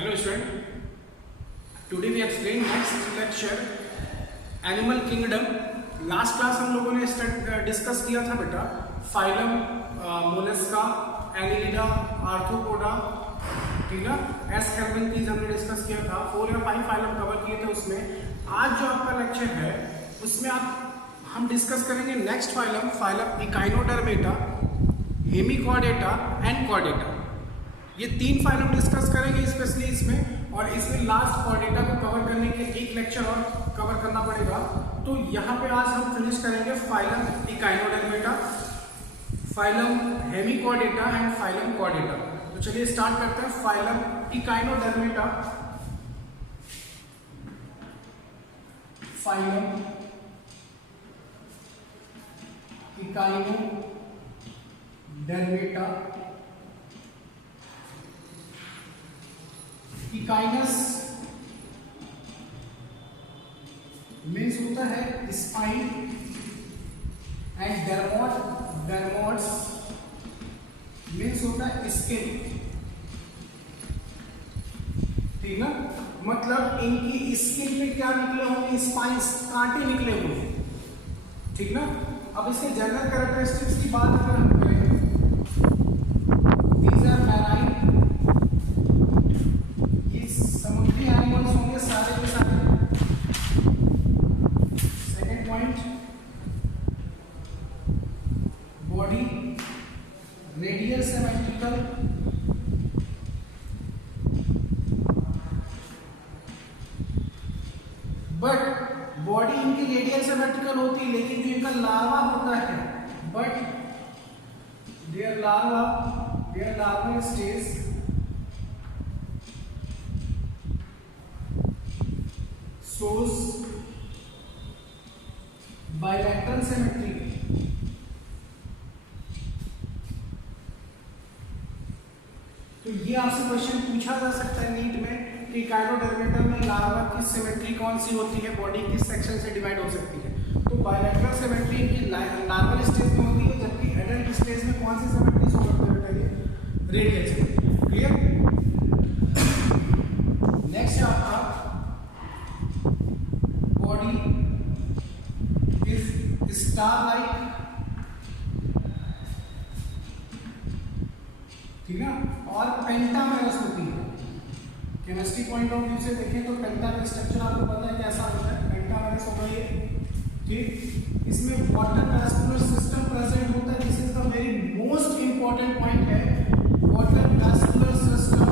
Hello student, today we explain next lecture animal kingdom. Last class हम लोगों ने discuss किया था बेटा फाइलम मोलस्का, एनिलिडा, आर्थ्रोपोडा, ठीक है, एस कैल्विनथीज हमने डिस्कस किया था। 4 या 5 फाइलम कवर किए थे उसमें। आज जो आपका लेक्चर है उसमें हम डिस्कस करेंगे next phylum Echinodermata, Hemichordata and Chordata. ये 3 फाइलम डिस्कस करेंगे स्पेशली इसमें, और इसमें लास्ट कॉर्डेटा को कवर करने के एक लेक्चर और कवर करना पड़ेगा। तो यहाँ पे आज हम फिनिश करेंगे phylum Echinodermata, phylum Hemichordata and phylum Chordata. तो चलिए स्टार्ट करते हैं। Phylum Echinodermata, phylum Echinodermata. Echinus means होता है स्पाइन एंड डर्मोड्स मीन्स होता है स्किन, ठीक ना। मतलब इनकी स्किन पे क्या निकले होंगे, स्पाइंस, कांटे निकले होंगे, ठीक ना। अब इसके जनरल कैरेक्टरिस्टिक्स की बात अगर हम करें, these are marine, ये समुद्री एनिमल्स होंगे सारे के सारे। Second point, body radial symmetrical, but body इनकी रेडियल सिमेट्रिकल होती है, लेकिन जो इनका लार्वा होता है, but their larva stage shows bilateral symmetry। तो ये आपसे क्वेश्चन पूछा जा सकता है नीट में कि इकाइनोडर्मेटा में लार्वा की सिमेट्री कौन सी होती है, बॉडी किस सेक्शन से डिवाइड हो सकती है। तो बायलैटरल सिमेट्री इनकी लार्वल स्टेज में होती है, जबकि एडल्ट स्टेज में कौन सी सिमेट्री शो करते हैं बेटा, ये रेडियल सिमेट्री। क्लियर। नेक्स्ट आपका बॉडी इज स्टार लाइक, ठीक है, और पेंटामेरस होती है। केमिस्ट्री पॉइंट ऑफ व्यू से देखें तो पेंटा का स्ट्रक्चर आपको पता है कैसा होता है, पेंटामेरस होगा ये, ठीक। इसमें वाटर वैस्कुलर सिस्टम प्रेजेंट होता है। This is the very most important point है, वाटर वैस्कुलर सिस्टम,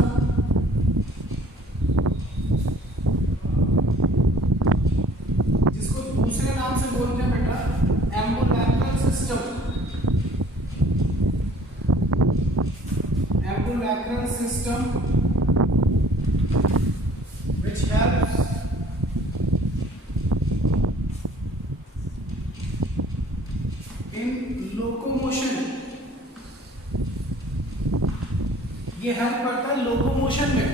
जिसको दूसरे नाम से बोलते हैं बेटा ambulacral system. Ambulacral system which helps in locomotion। ये हेल्प करता है लोकोमोशन में,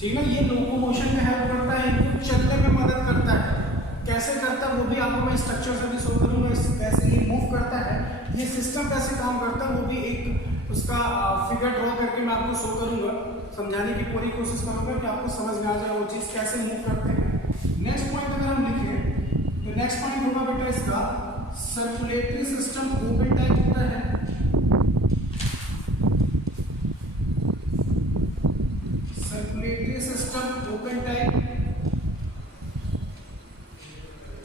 ठीक है। ये लोकोमोशन में हेल्प करता है, इनको चलने में मदद करता है। कैसे करता है वो भी आपको मैं स्ट्रक्चर से भी शो करूंगा। कैसे ये मूव करता है, ये सिस्टम कैसे काम करता है, वो भी एक उसका फिगर ड्रॉ करके मैं आपको शो करूंगा, समझाने की पूरी कोशिश करूंगा कि आपको समझ में आ जाए वो चीज कैसे मूव करते हैं। नेक्स्ट पॉइंट अगर हम लिखें तो नेक्स्ट पॉइंट होगा बेटा इसका सर्कुलेटरी सिस्टम ओपन टाइप होता है। सर्कुलेटरी सिस्टम ओपन टाइप,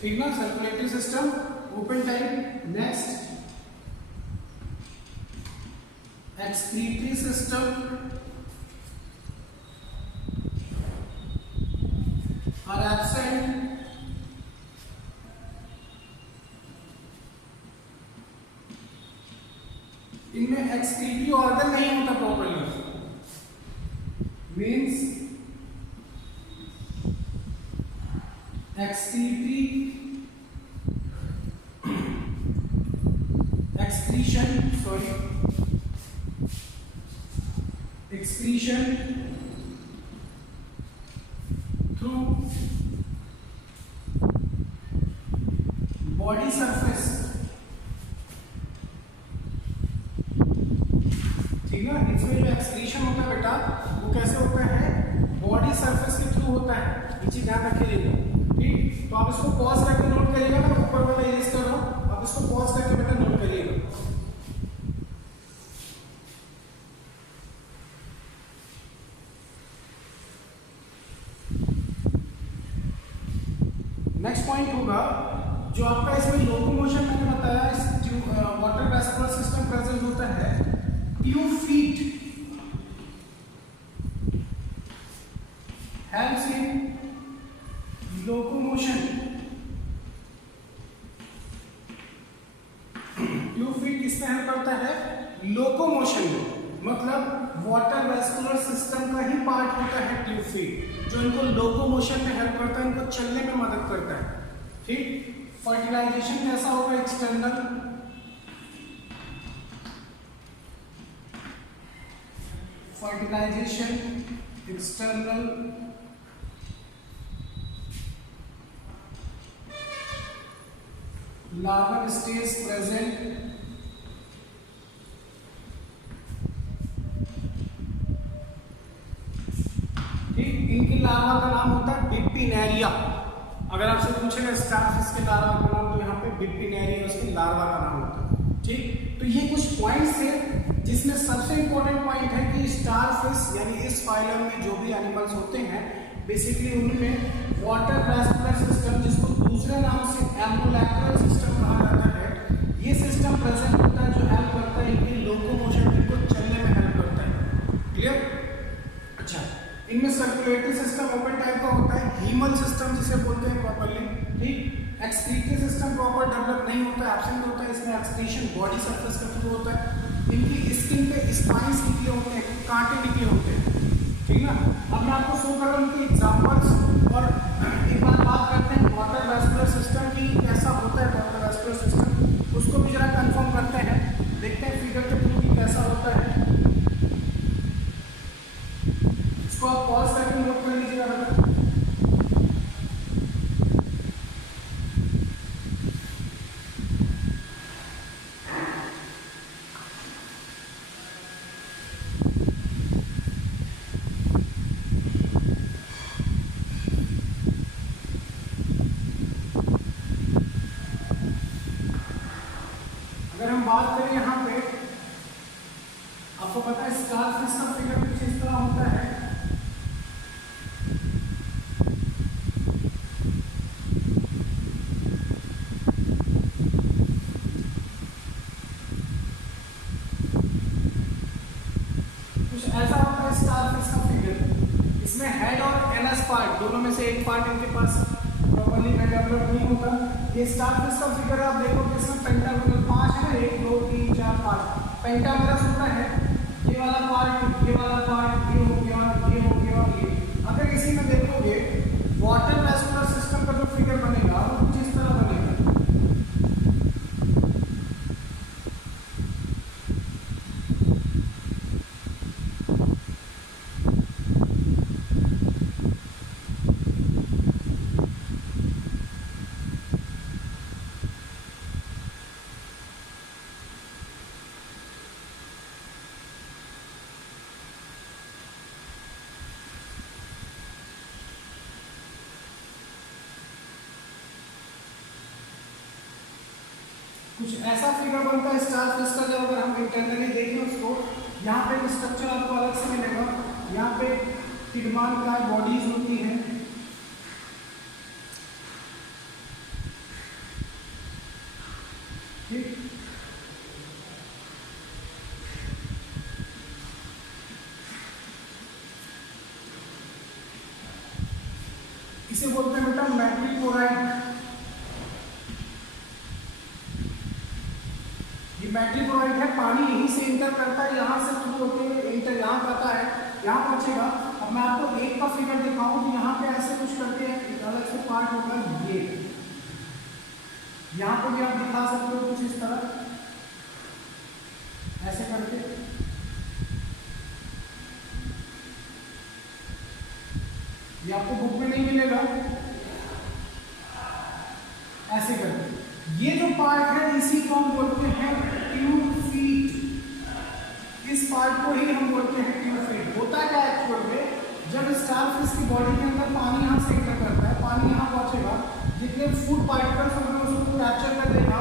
ठीक ना, circulatory system open type. Next excretory system are absent। इनमें एक्सक्रीटरी ऑर्गन नहीं होता properly, means excretion through body surface, ठीक है। इसमें जो एक्सक्रीशन होता है बेटा वो कैसे होता है, होता है, ये चीज ध्यान रखिएगा। ठीक, तो आप इसको पॉज करके नोट करिएगा, मैं ऊपर वाला इरेज कर रहा हूँ, आप इसको पॉज करके बेटा नोट करिएगा। नेक्स्ट पॉइंट होगा जो आपका इसमें लोकोमोशन मैंने बताया, इस वाटर वैस्कुलर सिस्टम प्रेजेंट होता है tube feet helps in locomotion. Tube feet किसमें हेल्प करता है? लोकोमोशन में, मतलब वाटर वैस्कुलर सिस्टम का ही पार्ट होता है ट्यूब फीट, जो इनको लोकोमोशन में हेल्प करता है, इनको चलने में मदद करता है। ठीक, फर्टिलाइजेशन कैसा होगा? External, fertilization external, larva stage present, ठीक, इनकी लार्वा का नाम होता है बिपिनेरिया। अगर आपसे पूछेगा स्टारफिश के लार्वा का नाम, तो यहाँ पे बिपिनेरिया उसके लार्वा का नाम होता है। ठीक, तो ये कुछ पॉइंट्स थे जिसमें सबसे इंपॉर्टेंट पॉइंट है कि स्टारफिश यानी इस फाइलम में जो भी एनिमल्स होते हैं बेसिकली उनमें वाटर वैस्कुलर सिस्टम, जिसको दूसरे नाम से एम्बुलेक्रल सिस्टम कहा जाता है, ये सिस्टम प्रेजेंट होता है जो हेल्प करता है इनकी लोकोमोशन, इनको चलने में हेल्प करता है। क्लियर? अच्छा, इनमें सर्कुलेटरी सिस्टम ओपन टाइप का होता है, हीमल सिस्टम जिसे बोलते हैं प्रॉपर्ली। ठीक, एक्सक्रीटरी सिस्टम प्रॉपर डेवलप नहीं होता है, एब्सेंट होता है, इसमें एक्सक्रीशन बॉडी सरफेस के थ्रू होता है। इनकी स्किन पे स्पाइंस निकले होते हैं, कांटे निकले होते हैं। ठीक ना? अब मैं आपको शो कर रहा हूँ उनकी एग्जांपल्स, और एक बार बात करते हैं वाटर वैस्कुलर सिस्टम की, कैसा होता है वाटर वैस्कुलर सिस्टम, उसको भी जरा कंफर्म करते हैं, देखते हैं फिगर के थ्रू की कैसा होता है। इसको आप पॉज करके नोट कर लीजिएगा बेटा। अगर हम बात करें यहाँ पे, आपको पता है स्टारफिश का फिगर कुछ इस तरह होता है। कुछ ऐसा होता है स्टारफिश का फिगर, इसमें हेड और एनस पार्ट दोनों में से एक पार्ट इनके पास प्रॉपर्ली डेवलप नहीं होता। ये स्टारफिश का फिगर आप देखो कि इसमें पेंटागोनल 5 है ना, 1 2 3 4 5 पेंटागोनस होता है। ये वाला पार्ट, ये वाला पार्ट, ये हो गया, ये हो गया, ये। अगर इसी में देखोगे वाटर वैस्कुलर सिस्टम का जो फिगर बनेगा वो कुछ इस तरह बनेगा। कुछ ऐसा फिगर बनता है स्टारफिश का, जब अगर हम इंटरनली देखें उसको, यहाँ पे स्ट्रक्चर आपको अलग से मिलेगा। यहाँ पे किडमान का बॉडीज होती है, ठीक, इसे बोलते हैं बेटा मैट्रिकोराइड। मैट्रिकोराइड है, पानी यहीं से इंटर करता है, यहाँ से शुरू होते हुए इंटर यहाँ करता है, यहाँ पहुंचेगा। अब मैं आपको एक का फिगर दिखाऊं तो यहाँ पे ऐसे कुछ करके एक अलग से पार्ट होगा, ये यहाँ पे भी आप दिखा सकते हो कुछ इस तरह ऐसे करके। ये आपको बुक में नहीं मिलेगा, ऐसे करके। ये जो पार्ट है इसी को हम बोलते हैं ट्यूब फीट। इस पार्ट को ही हम बोलते हैं ट्यूब फीट। होता क्या है एक्चुअल में, जब स्टार फिश की बॉडी के अंदर पानी यहाँ से एंटर करता है, पानी यहाँ पहुँचेगा, जितने फूड पार्टिकल्स होंगे उसको कैप्चर कर लेगा,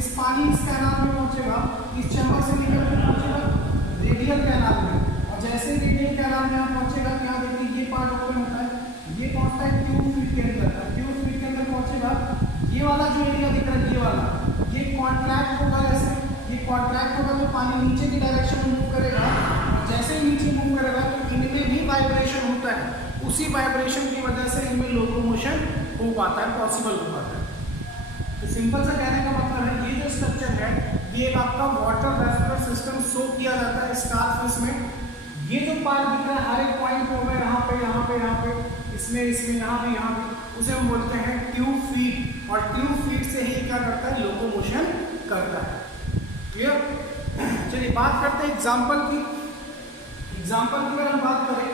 इस पानी इस कैनाल में पहुँचेगा, इस चैम्बर से निकल कर पहुँचेगा रेडियल कैनाल में, और जैसे ही रेडियल कैनाल में यहाँ पहुँचेगा यहाँ देखिए ये पार्ट ओपन होता है, ये पहुँचता है ट्यूब फीट के अंदर, ट्यूब फीट के अंदर पहुँचेगा, ये वाला जो एरिया दिख रहा है ये वाला, ये कॉन्ट्रैक्ट होगा, ऐसे ये कॉन्ट्रैक्ट होगा तो पानी नीचे की डायरेक्शन में मूव करेगा, जैसे ही नीचे मूव करेगा तो इनमें भी वाइब्रेशन होता है, उसी वाइब्रेशन की वजह से इनमें लोकोमोशन हो पाता है, पॉसिबल हो पाता है। तो सिंपल सा कहने का मतलब है ये जो स्ट्रक्चर है ये एक आपका वाटर रेस्पिरेटरी सिस्टम शो किया जाता है स्टार फिश में। ये जो पार्ट दिख रहा है हर एक पॉइंट होगा, यहाँ पे यहाँ पे यहाँ पे इसमें इसमें यहाँ पे उसे हम बोलते हैं ट्यूब फीट, और ट्यूब फीट से ही क्या करता है, लोकोमोशन करता है। क्लियर? चलिए बात करते हैं एग्जाम्पल की। एग्जाम्पल की अगर हम बात करें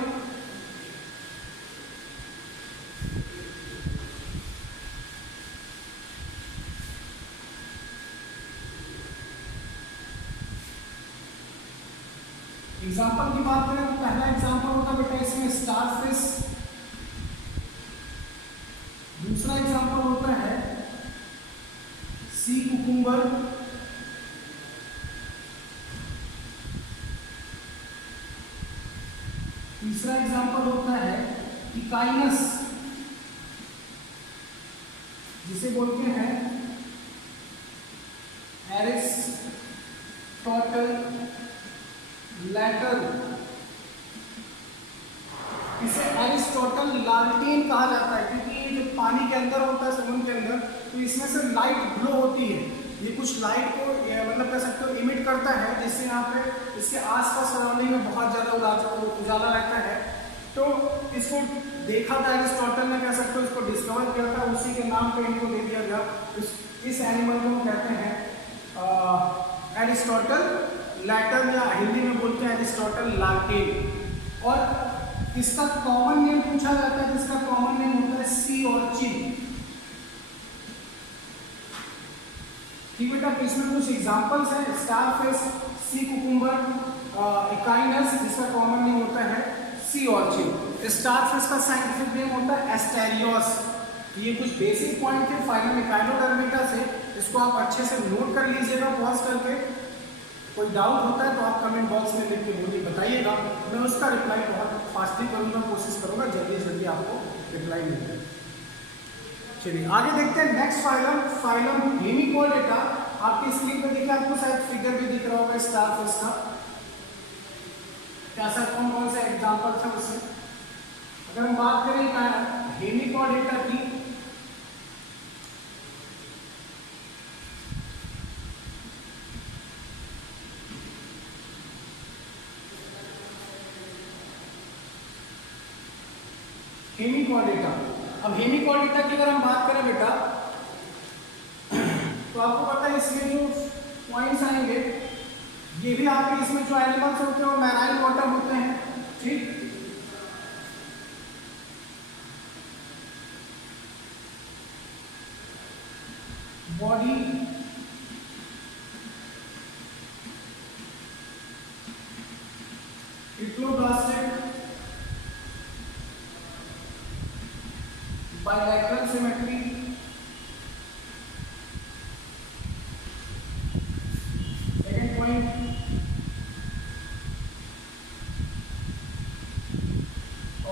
तो पहला एग्जाम्पल होता है बेटा इसमें स्टार फिश, दूसरा एग्जाम्पल होता है सी कुकुम्बर, तीसरा एग्जाम्पल होता है इकाइनस, जिसे बोलते हैं एरिस्टोटल लैटल, इसे एरिस्टोटल लालटेन कहा जाता है क्योंकि ये जो पानी के अंदर होता है समुद्र के अंदर तो इसमें से लाइट ग्लो होती है, ये कुछ लाइट को मतलब कह सकते हो इमिट करता है, जिससे यहाँ पे इसके आसपास सराउंडिंग में बहुत ज़्यादा उजाला रहता है। तो इसको देखा था एरिस्टोटल ने, कह सकते हो इसको डिस्कवर किया था, उसी के नाम पे इनको दे दिया गया। इस एनिमल को कहते हैं एरिस्टोटल लैटल, या हिंदी में बोलते हैं एरिस्टोटल लालटेन। और इसका कॉमन नेम पूछा जाता है, जिसका कॉमन नेम होता है सी ऑर्चिन। ठीक बेटा, तो इसमें कुछ एग्जांपल्स हैं, star fish, sea cucumber, echinus, जिसका कॉमन नेम होता है सी ऑर्चिन। स्टार फिश का साइंटिफिक नेम होता है एस्टेरियोस। ये कुछ बेसिक पॉइंट थे फाइलम इकाइनोडर्मिटा से, इसको आप अच्छे से नोट कर लीजिएगा पॉज करके। कोई डाउट होता है तो आप कमेंट बॉक्स में लिख के बोलिए, बताइएगा, मैं उसका रिप्लाई बहुत फास्टली करूँगा, कोशिश करूँगा जल्दी जल्दी आपको रिप्लाई मिल जाए। चलिए आगे देखते हैं नेक्स्ट फाइलम, फाइलम हेमिकोडेटा। आपकी स्क्रीन पे देखिए, आपको शायद फिगर भी दिख रहा होगा स्टार फिश का। क्या सर कौन कौन से एग्जाम्पल थे उससे? अगर हम बात करें हेमिकोडेटा की, हेमिकोडेटा। अब हेमिकोडेटा की अगर हम बात करें बेटा तो आपको पता है इसमें जो पॉइंट्स आएंगे ये भी आपके इसमें जो एनिमल्स होते हैं वो मैराइन वाटर होते हैं। ठीक, body, diploblastic, bilateral symmetry, second point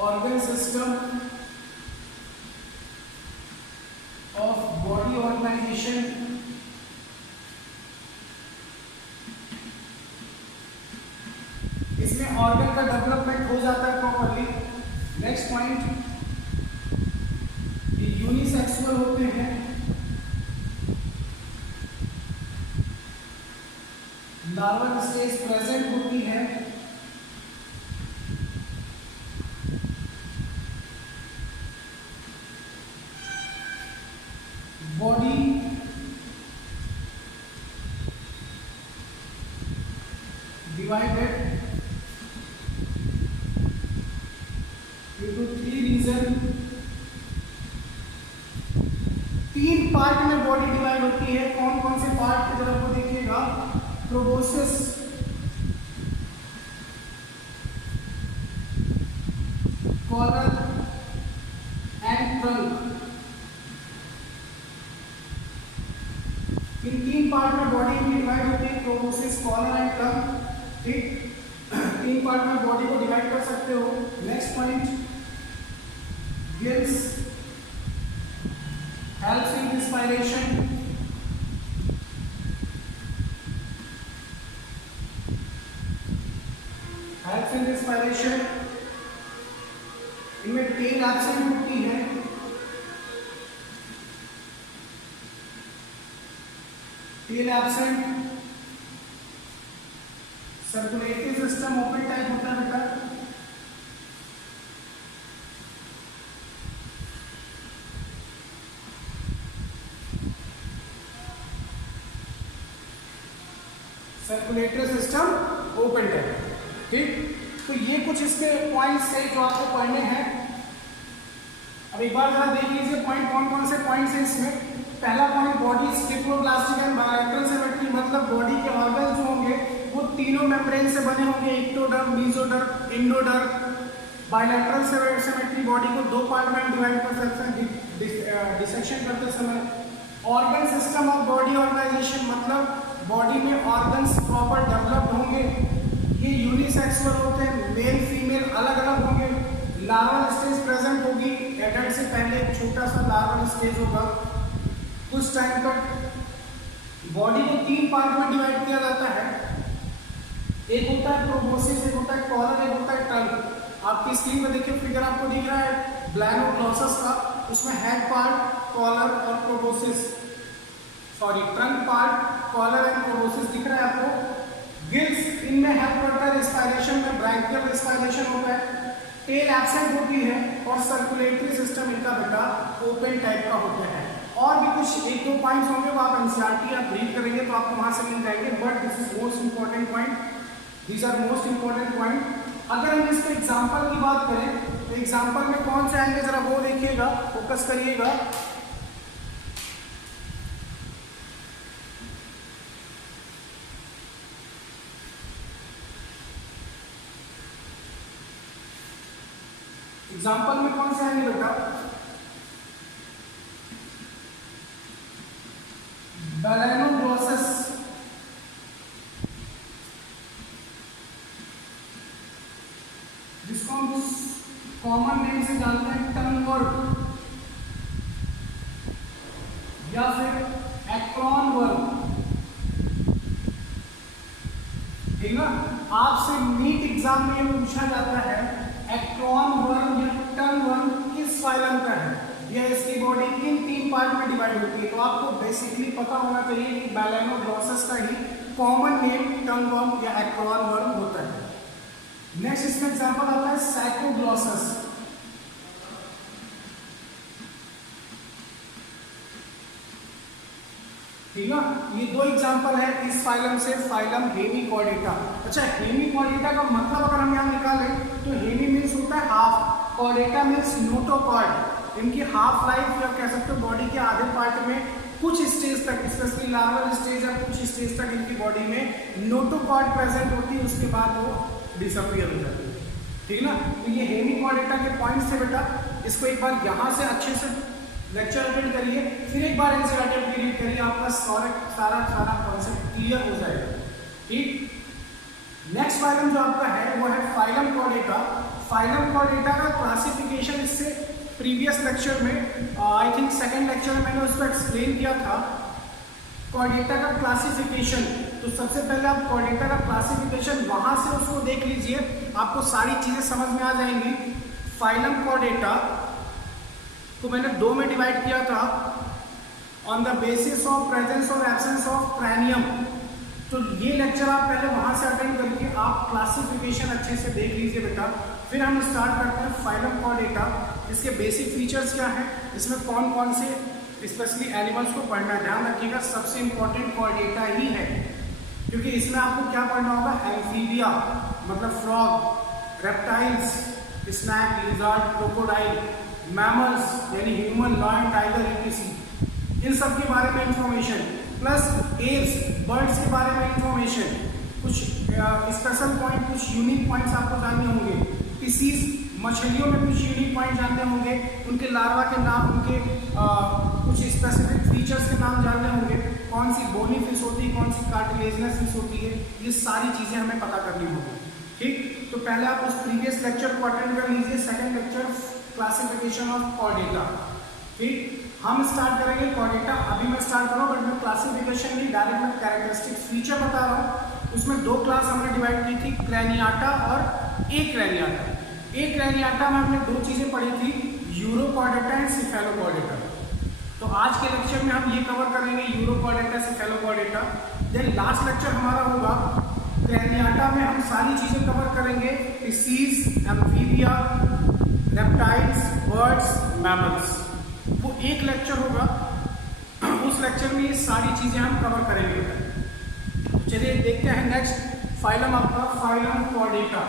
organ system of body organization, इसमें ऑर्गन का डेवलपमेंट हो जाता है प्रॉपरली। नेक्स्ट पॉइंट, यूनिसेक्सुअल होते हैं, लार्वल स्टेज प्रेजेंट होती है, body divided into 3 region, 3 part में बॉडी डिवाइड होती है। कौन कौन से पार्ट की तरफ को देखिएगा, प्रोबोसिस, कॉलर एंड ट्रंक। इन 3 पार्ट में बॉडी की डिवाइड होती है, प्रोबोसिस, कॉलर एंड ट्रंक। ठीक, 3 पार्ट में बॉडी को डिवाइड कर सकते हो। Next point, gills helps in respiration. Helps in respiration. इनमें टेल एब्सेंट होती है। Tail absent. Circulatory system open type होता है बेटा। Circulatory system open type. ठीक, तो ये कुछ इसके पॉइंट्स है जो आपको पढ़ने हैं। अब एक बार जरा देख लीजिए पॉइंट, कौन कौन से पॉइंट्स हैं इसमें। पहला point, body triploblastic and bilateral symmetry, मतलब बॉडी के ऑर्गन जो होंगे वो तीनों मेम्ब्रेन से बने होंगे, ectoderm, mesoderm, endoderm. Bilateral symmetry, body को 2 पार्ट में डिवाइड कर सकते हैं डिसेक्शन करते समय। Organ system of body organization, मतलब बॉडी में ऑर्गन्स प्रॉपर डेवलप्ड होंगे। ये यूनिसेक्सुअल होते हैं, मेल फीमेल अलग अलग होंगे। लार्वल स्टेज प्रेजेंट होगी, एडल्ट से पहले एक छोटा सा लार्वल स्टेज होगा। कुछ टाइम तक बॉडी को 3 पार्ट में डिवाइड किया जाता है। एक होता है प्रोबोसिस, एक होता है कॉलर, एक होता है ट्रंक। आपकी स्क्रीन में देखिए फिगर आपको दिख रहा है ब्लैनोग्लॉसस का, उसमें हेड पार्ट, कॉलर और proboscis, sorry trunk part, collar and proboscis दिख रहा है आपको। गिल्स, इनमें हेल्प करता है रिस्पायरेशन में, ब्रैंकियल रिस्पायरेशन होता है। टेल एब्सेंट होती है और सर्कुलेटरी सिस्टम इनका बेटा ओपन टाइप का होता है। और भी कुछ 1-2 पॉइंट्स होंगे वो आप एनसीईआरटी आप रीड करेंगे तो आपको वहां से मिल जाएंगे, but this is most important point, these are most important point. अगर हम इसके एग्जाम्पल की बात करें तो एग्जाम्पल में कौन से आएंगे जरा वो देखिएगा, फोकस करिएगा। एग्जाम्पल में कौन से आएंगे बेटा, बैलेनोग्लॉसस, जिसको हम कॉमन नेम से जानते हैं टंगवर्म, या फिर एक्रोन वर्म। ठीक ना, आपसे नीट एग्जाम में ये पूछा जाता है एक्रोन वर्म या टंग वर्म किस फाइलम का है, या इसकी बॉडी किन 3 पार्ट में डिवाइड होती है। तो आपको बेसिकली पता होना चाहिए कि बैलेनोग्लॉसस का ही कॉमन नेम टंग वर्म या एक्रोन वर्म होता है। नेक्स्ट इसमें एग्जांपल आता है साइकोग्लॉसस। ठीक है, ये 2 एग्जांपल है इस फाइलम से, फाइलम हेमिकॉर्डेटा। अच्छा, हेमिकॉर्डेटा का मतलब अगर हम यहाँ निकालें तो हेमी मीन्स होता है हाफ, कॉर्डेटा मीन्स नोटोकॉर्ड। इनकी हाफ लाइफ या कह सकते हो बॉडी के आधे पार्ट में कुछ स्टेज तक, स्पेशली लार्वल स्टेज या कुछ स्टेज तक इनकी बॉडी में नोटोकॉर्ड प्रेजेंट होती है, उसके बाद वो डिसअपीयर हो जाती है। ठीक ना, तो ये हेमिकॉर्डेटा के पॉइंट्स थे बेटा। इसको एक बार यहाँ से अच्छे से लेक्चर अटेंड करिए, फिर एक बार एनसीईआरटी रीड करिए, आपका सारा कॉन्सेप्ट क्लियर हो जाएगा। ठीक, नेक्स्ट फाइलम जो आपका है वो है फाइलम कॉर्डेटा। फाइलम कॉर्डेटा का क्लासिफिकेशन इससे प्रीवियस लेक्चर में, आई थिंक सेकंड लेक्चर में मैंने उसको एक्सप्लेन किया था कॉर्डेटा का क्लासिफिकेशन। तो सबसे पहले आप कॉर्डेटा का क्लासिफिकेशन वहां से उसको देख लीजिए, आपको सारी चीजें समझ में आ जाएंगी। फाइलम कॉर्डेटा को मैंने 2 में डिवाइड किया था, on the basis of presence और एब्सेंस ऑफ क्रैनियम। तो ये लेक्चर आप पहले वहां से अटेंड करके आप क्लासिफिकेशन अच्छे से देख लीजिए बेटा। फिर हम स्टार्ट करते हैं फाइलम कॉर्डेटा। इसके बेसिक फीचर्स क्या हैं, इसमें कौन कौन से स्पेशली एनिमल्स को पढ़ना है, ध्यान रखिएगा सबसे इंपॉर्टेंट कॉर्डेटा ही है, क्योंकि इसमें आपको क्या पढ़ना होगा, एम्फीबिया मतलब frog, reptiles, snake, lizard, crocodile, mammals यानी ह्यूमन, लॉयन, टाइगर, etc, इन सब के बारे में इंफॉर्मेशन, प्लस एव्स, बर्ड्स के बारे में इंफॉर्मेशन, कुछ स्पेशल पॉइंट, कुछ यूनिक पॉइंट्स आपको जानने होंगे, स्पीसीज, मछलियों में कुछ यूनिक पॉइंट जानने होंगे, उनके लार्वा के नाम, उनके कुछ स्पेसिफिक फीचर्स के नाम जानने होंगे, कौन सी बोनी फिश होती है, कौन सी कार्टिलेजिनस फिश होती है, ये सारी चीजें हमें पता करनी होगी। ठीक, तो पहले आप उस प्रीवियस लेक्चर को अटेंड कर लीजिए, second lecture classification of Chordata. ठीक, हम स्टार्ट करेंगे कॉर्डेटा, अभी मैं स्टार्ट कर रहा हूँ, बट मैं क्लासिफिकेशन नहीं, डायरेक्ट मैं कैरेक्टरिस्टिक फीचर बता रहा हूँ। उसमें दो क्लास हमने डिवाइड की थी, क्रैनियाटा और एक्रैनियाटा। एक्रैनियाटा में हमने दो चीजें पढ़ी थी, यूरोकॉर्डेटा एंड सिफेलोकॉर्डेटा। तो आज के लेक्चर में हम ये कवर करेंगे, urochordata, cephalochordata. Then last lecture हमारा होगा क्रैनियाटा में हम सारी चीजें कवर करेंगे, species, amphibia, reptiles, birds, mammals. वो एक लेक्चर होगा, उस लेक्चर में ये सारी चीजें हम कवर करेंगे। चलिए देखते हैं नेक्स्ट फाइलम, आपका phylum chordata.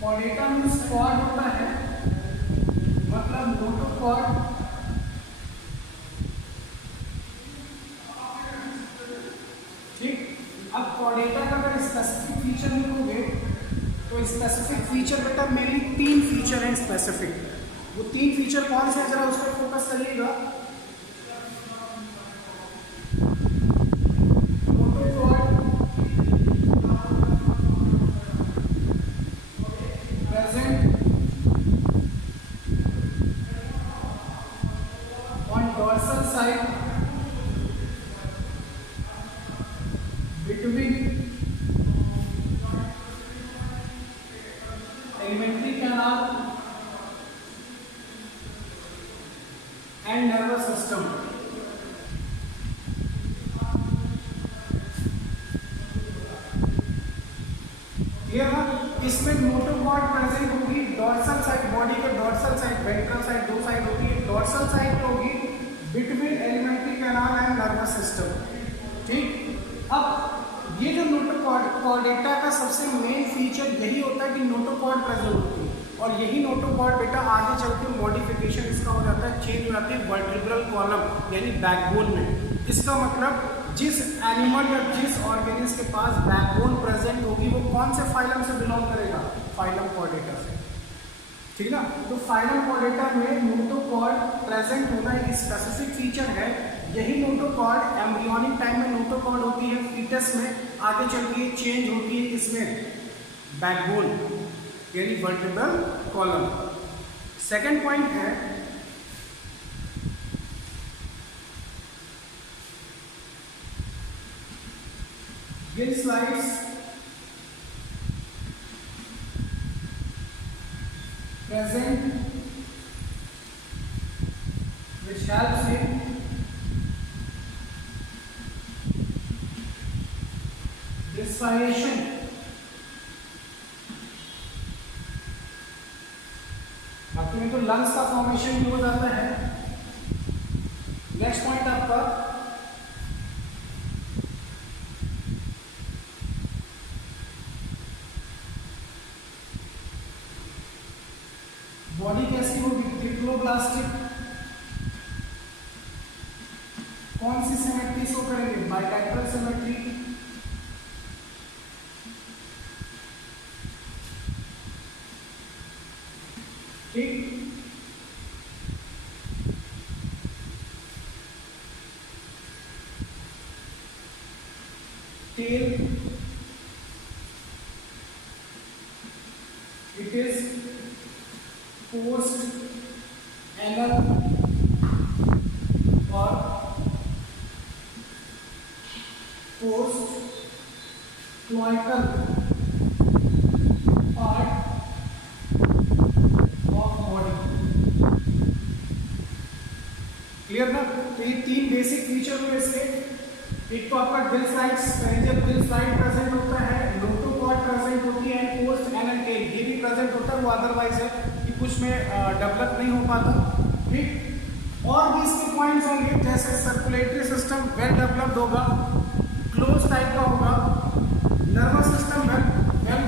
Chordata means cord होता है, मतलब नोटोकॉर्ड। ठीक, अब कॉर्डेटा का अगर स्पेसिफिक फीचर लिखोगे तो स्पेसिफिक फीचर बेटा मेनली तीन फीचर हैं स्पेसिफिक। वो तीन फीचर कौन से हैं, जरा उस पर फोकस करिएगा। इसमें नोटोकॉर्ड प्रेजेंट होगी, डॉर्सल साइड, बॉडी के डॉर्सल साइड, वेंट्रल साइड, दो साइड होती है। डॉर्सल साइड पे होगी between alimentary canal and nervous system. ठीक, अब ये जो नोटोकॉर्डेटा का सबसे मेन फीचर यही होता है कि नोटोकॉर्ड प्रेजेंट होती है, और यही नोटोकॉर्ड बेटा आगे चल के मॉडिफिकेशन इसका हो जाता है, चेंज हो जाती है वर्टिब्रल कॉलम यानी बैकबोन में। इसका मतलब जिस एनिमल या जिस ऑर्गेनिज्म के पास बैकबोन प्रेजेंट होगी वो कौन से फाइलम से बिलोंग करेगा, फाइलम कॉर्डेटा से। ठीक ना, तो फाइलम कॉर्डेटा में नोटोकॉर्ड प्रेजेंट होना एक स्पेसिफिक फीचर है। यही नोटोकॉर्ड एम्ब्रियोनिक टाइम में नोटोकॉर्ड होती है, फीटस में आगे चल के चेंज होती है इसमें बैकबोन यानी वर्टिब्रल कॉलम। सेकेंड पॉइंट है gill slides present which helps in respiration। बाकी में तो लंग्स का फॉर्मेशन भी हो जाता है। नेक्स्ट पॉइंट आपका बॉडी कैसी होगी, डिप्लोब्लास्टिक। कौन सी सिमेट्री शो करेंगे, बाइलैटरल सिमेट्री। ठीक, tail it is post anal और post cloacal part of body. Clear ना, तो ये तीन बेसिक फीचर हुए इसके। एक तो आपका गिल स्लाइड्स, जब गिल स्लाइड प्रेजेंट होता है, नोटोकॉर्ड प्रेजेंट होती है, पोस्ट एनल टेल ये भी प्रेजेंट होता है, वो अदरवाइज है कुछ में डेवलप नहीं हो पाता। ठीक, और भी इसके पॉइंट्स होंगे जैसे सर्कुलेटरी सिस्टम वेल डेवलप्ड होगा, क्लोज टाइप का होगा, नर्वस सिस्टम वेल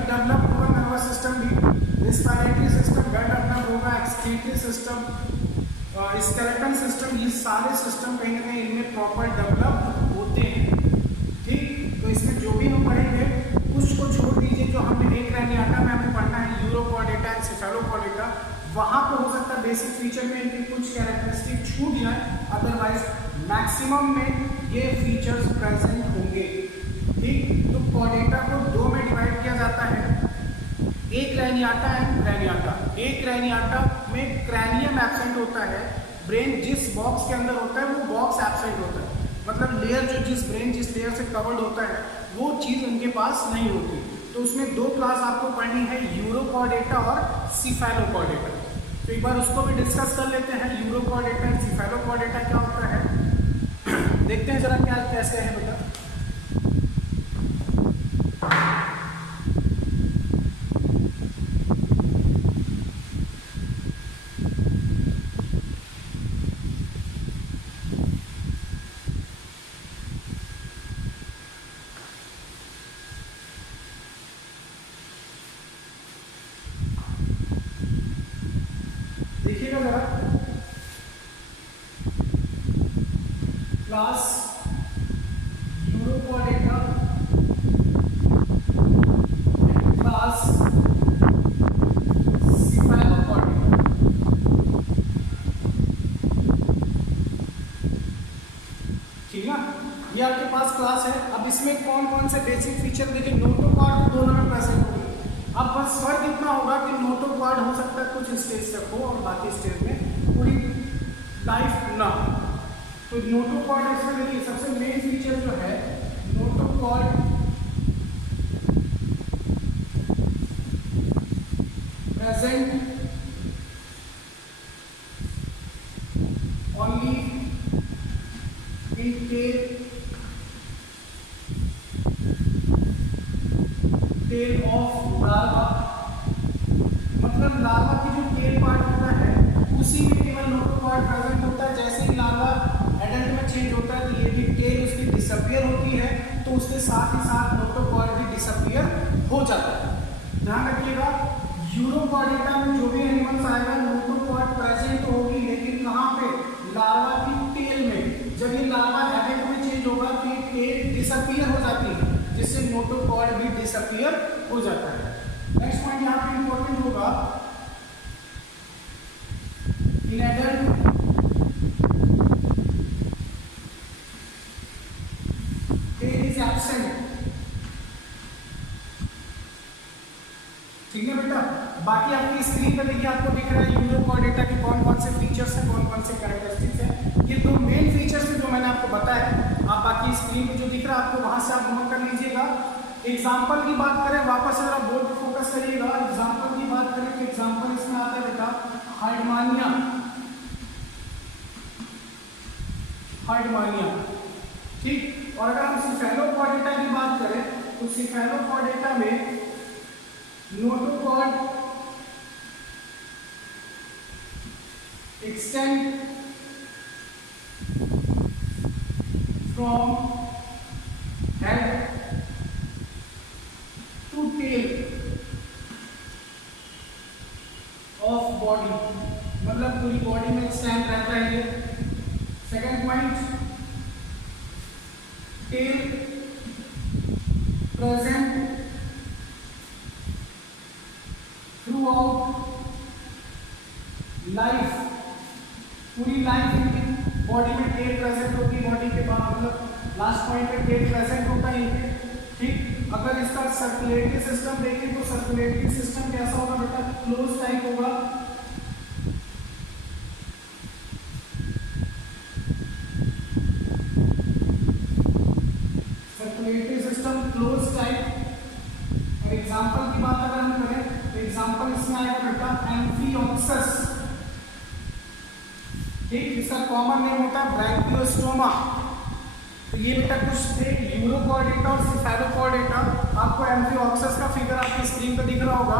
डेवलप्ड होगा, नर्वस सिस्टम भी, respiratory system well system, skeleton system, ये सारे सिस्टम कहीं ना कहीं इनमें प्रॉपर डेवलप होते हैं। ठीक, तो इसमें जो भी हम पढ़ेंगे कुछ को छोड़ दीजिए, जो हमने एक रेनियाटा में हमें पढ़ना है यूरोकॉर्डेटा एंड सेफेलोकॉर्डेटा, वहाँ पे हो सकता है बेसिक फीचर में इनके कुछ कैरेक्टरिस्टिक छूट जाए, अदरवाइज मैक्सिमम में ये फीचर्स प्रेजेंट होंगे। ठीक, तो कॉर्डेटा को दो में डिवाइड किया जाता है, एक रेनियाटा एंड क्रेनियाटा। एक रेनियाटा में क्रैनियम एब्सेंट होता है, ब्रेन जिस बॉक्स के अंदर होता है वो बॉक्स एब्सेंट होता है, मतलब लेयर जो जिस लेयर से कवर्ड होता है वो चीज़ उनके पास नहीं होती। तो उसमें दो क्लास आपको पढ़नी है, यूरोकॉर्डेटा और सिफेलोकॉर्डेटा। तो एक बार उसको भी डिस्कस कर लेते हैं, यूरोकॉर्डेटा एंड सिफेलोकॉर्डेटा क्या होता है, देखते हैं जरा क्या कैसे है बेटा। देखिएगा जरा, क्लास यूरोकॉर्डेटा, क्लास सिफेलोकॉर्डेटा। ठीक है, ये आपके पास क्लास है। अब इसमें कौन कौन से बेसिक फीचर देखिए, नोटोकॉर्ड दोनों में प्रेजेंट होंगे। अब बस फर्क इतना होगा कि नोटोकॉर्ड हो सकता है कुछ स्टेज तक हो और बाकी स्टेज में पूरी लाइफ ना हो। तो नोटोकॉर्ड इसमें देखिए सबसे मेन फीचर जो है, notochord present only in tail of larva, मतलब लार्वा की जो टेल पार्ट होता है उसी में केवल नोटोकॉर्ड प्रेजेंट होता है। जैसे ही लार्वा एडल्ट में चेंज होता है तो ये भी टेल उसकी डिसअपियर होती है, तो उसके साथ ही साथ नोटोकॉर्ड भी डिसअपियर हो जाता है। ध्यान रखिएगा, यूरोकॉर्डेटा में जो भी एनिमल्स आएगा नोटोकॉर्ड प्रेजेंट होगी, लेकिन कहाँ पे, लार्वा की टेल में। जब ये लार्वा एडल्ट में चेंज होगा तो ये टेल डिसअपियर हो जाती है, जिससे नोटोकॉर्ड भी डिसअपियर हो जाता है। नेक्स्ट पॉइंट यहाँ पे इंपॉर्टेंट होगा, in adult tail is absent. ठीक है बेटा, बाकी आपकी स्क्रीन पर देखिए आपको दिख रहा है यूरोकॉर्डेटा के कौन कौन से फीचर्स हैं, कौन कौन से कैरेक्टरिस्टिक्स हैं। ये दो मेन फीचर्स हैं जो मैंने आपको बताया। आप बाकी स्क्रीन पे जो दिख रहा है आपको वहां से आप नोट कर लीजिएगा। एग्जाम्पल की बात करें, वापस से जरा बोर्ड पे फोकस करिएगा। एग्जाम्पल की बात करें तो एग्जाम्पल इसमें आता है बेटा हार्डमानिया, हार्डमानिया। ठीक, और अगर हम सिफेलोकॉर्डेटा की बात करें तो सिफेलोकॉर्डेटा में notochord extend from head to tail of body, मतलब पूरी बॉडी में एक्सटेंड रहता है ये। Second point, tail present through out life, पूरी लाइफ इनकी बॉडी में टेल प्रेजेंट होती है, बॉडी के बाद मतलब लास्ट पॉइंट पे टेल प्रेजेंट होता है इनके। ठीक, अगर इसका सर्कुलेटरी सिस्टम देखें तो सर्कुलेटरी सिस्टम कैसा होगा बेटा, क्लोज टाइप होगा। Circulatory system close type. और एग्जांपल की बात अगर हम करें तो एग्जांपल इसमें आएगा बेटा एम्फिऑक्सस। ठीक, इसका कॉमन नेम होता है ब्रैंकियोस्टोमा। तो ये बेटा कुछ थे यूरोकॉर्डेटा और सिफेलोकॉर्डेटा। आपको एम्फिऑक्सस का फिगर आपकी स्क्रीन पर दिख रहा होगा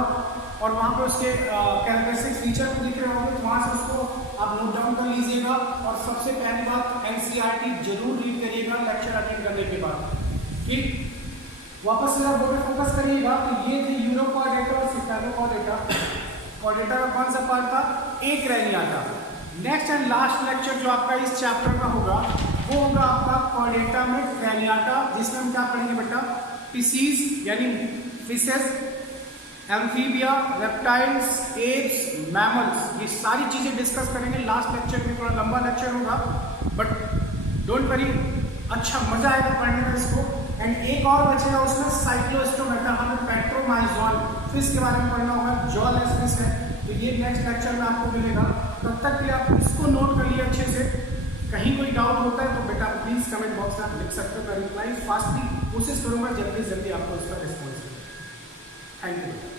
और वहाँ पे उसके कैरेक्टरिस्टिक फीचर भी दिख रहे होंगे, तो वहाँ से उसको आप नोट डाउन कर लीजिएगा। और सबसे पहली बात एनसीईआरटी जरूर रीड करिएगा लेक्चर अटेंड करने के बाद। ठीक, वापस से आप बोर्ड पे फोकस करिएगा। तो ये थे यूरोकॉर्डेटा और सिफेलोकॉर्डेटा। कॉर्डेटा का कौन सा पार्ट था, एक रैनियाटा। नेक्स्ट एंड लास्ट लेक्चर जो आपका इस चैप्टर का होगा वो होगा आपका कॉर्डेटा में रैनियाटा, जिसमें हम क्या पढ़ेंगे बेटा, स्पीसीज यानी fishes, amphibia, reptiles, apps, mammals, ये सारी चीजें डिस्कस करेंगे लास्ट लेक्चर में। थोड़ा लंबा लेक्चर होगा बट डोंट वरी, अच्छा मजा आएगा पढ़ने में इसको। एंड एक और बचेगा उसमें साइक्लोस्टोमेटा, हमें पेट्रोमाइजोल फिश के बारे में पढ़ना होगा, जॉलेस फिश है, तो ये नेक्स्ट लेक्चर में आपको मिलेगा। तब तक के लिए आप इसको नोट कर लिए अच्छे से। कहीं कोई डाउट होता है तो बेटा प्लीज कमेंट बॉक्स में आप लिख सकते हो, मैं रिप्लाई फास्टली कोशिश करूंगा जल्दी जल्दी आपको इसका रिस्पॉन्स। Thank you.